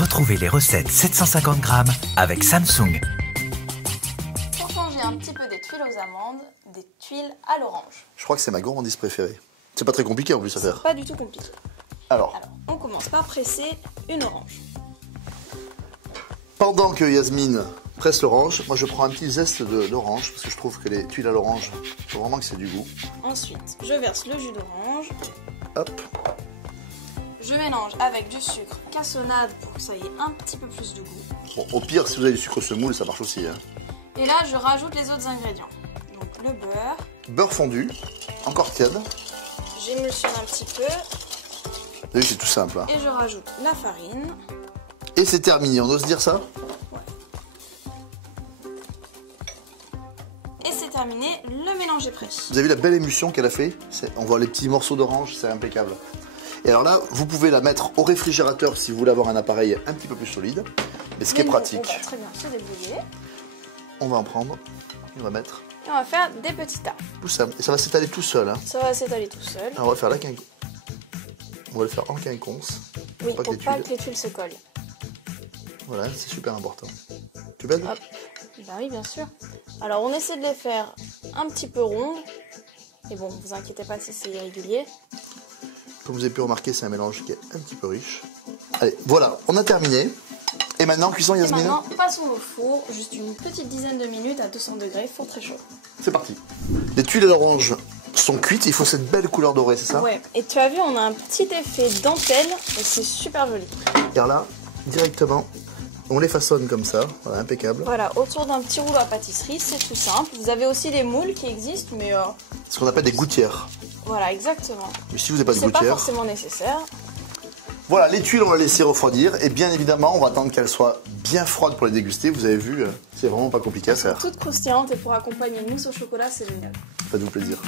Retrouvez les recettes 750 grammes avec Samsung. Pour changer un petit peu des tuiles aux amandes, des tuiles à l'orange. Je crois que c'est ma gourmandise préférée. C'est pas très compliqué en plus à faire. Pas du tout compliqué. Alors, On commence par presser une orange. pendant que Yasmine presse l'orange, moi je prends un petit zeste d'orange parce que je trouve que les tuiles à l'orange, il faut vraiment que c'est du goût. Ensuite, je verse le jus d'orange. Hop, Je mélange avec du sucre cassonade pour que ça ait un petit peu plus de goût. bon, au pire si vous avez du sucre semoule ça marche aussi. Hein. Et là, je rajoute les autres ingrédients. Donc le beurre. Beurre fondu, encore tiède. J'émulsionne un petit peu Vous avez vu c'est tout simple. Hein. et je rajoute la farine. Et c'est terminé, on ose dire ça? Et c'est terminé, le mélange est prêt. Vous avez vu la belle émulsion qu'elle a fait? On voit les petits morceaux d'orange, c'est impeccable. Et alors là, vous pouvez la mettre au réfrigérateur si vous voulez avoir un appareil un petit peu plus solide. Et ce qui est pratique, On va très bien se débrouiller. on va en prendre, on va mettre Et on va faire des petits tas. tout ça. Et ça va s'étaler tout seul. Hein. Ça va s'étaler tout seul. Alors on va faire la quinconce. On va le faire en quinconce. Oui, pas que pour les pas tuiles. que les tuiles se collent. Voilà, c'est super important. Tu peux? Hop. Bah oui, bien sûr. Alors, on essaie de les faire un petit peu rondes. Et bon, vous inquiétez pas si c'est irrégulier. Comme vous avez pu remarquer, c'est un mélange qui est un petit peu riche. Allez, voilà, on a terminé. Et maintenant, cuisson Et Yasmine? maintenant, passons au four, juste une petite dizaine de minutes à 200 degrés, four très chaud. C'est parti. Les tuiles à l'orange sont cuites, il faut cette belle couleur dorée, c'est ça? Ouais, et tu as vu, on a un petit effet dentelle, et c'est super joli. Et alors là, directement, on les façonne comme ça, voilà, impeccable. Voilà, autour d'un petit rouleau à pâtisserie, c'est tout simple. Vous avez aussi des moules qui existent, mais Ce qu'on appelle des gouttières. voilà, exactement. Mais si vous n'avez pas de C'est pas gouttière... forcément nécessaire. Voilà, les tuiles, on va les laisser refroidir. Et bien évidemment, on va attendre qu'elles soient bien froides pour les déguster. Vous avez vu, c'est vraiment pas compliqué à faire. Toute croustillante, et pour accompagner une mousse au chocolat, c'est génial. Faites-vous plaisir.